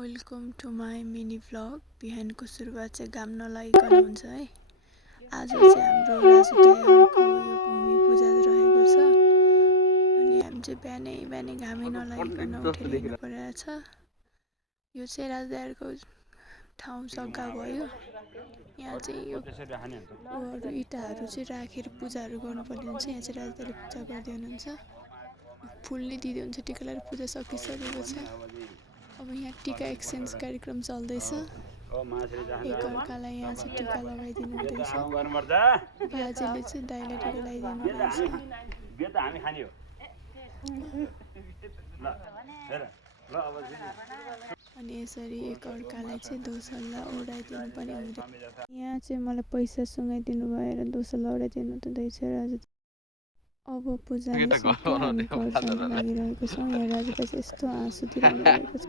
Welcome to my mini vlog. बिहानको सुरुवात चाहिँ घाम नलागिकन हुन्छ है। आज चाहिँ हाम्रो राजुदाइहरूको यो भूमि पूजा रहेको छ अनि हामी चाहिँ बिहानै घामै नलागिकन उठेर हिँड्नु परिरहेछ। यो चाहिँ राजुदाइहरूको ठाउँ जग्गा भयो। यहाँ चाहिँ यो इँटाहरू चाहिँ राखेर पूजाहरू गर्नुपर्ने हुन्छ। यहाँ चाहिँ राजुदाइले पूजा गर्दै हुनुहुन्छ। फुलले दिँदै हुन्छ, टिका लगाएर पूजा सकिसकेको छ। अब यहाँ टिका एक्सचेन्ज कार्यक्रम चल्दैछ। एकअर्कालाई यहाँ चाहिँ टिका लगाइदिनु हुँदैछ। बाजेले चाहिँ दाइलाई टिका लगाइदिनु हुँदैछ। अनि यसरी एकअर्कालाई चाहिँ दोसल्ला ओढाइदिनु पनि हुन्छ। यहाँ चाहिँ मलाई पैसा सुँगाइदिनु भएर दोसल्ला ओढाइदिनु हुँदैछ राजु। अब पूजाले सकियो, हामी घर जान लागिरहेको छौँ। यहाँ राजुदाइ चाहिँ यस्तो आँसु दिइरहनु भएको छ।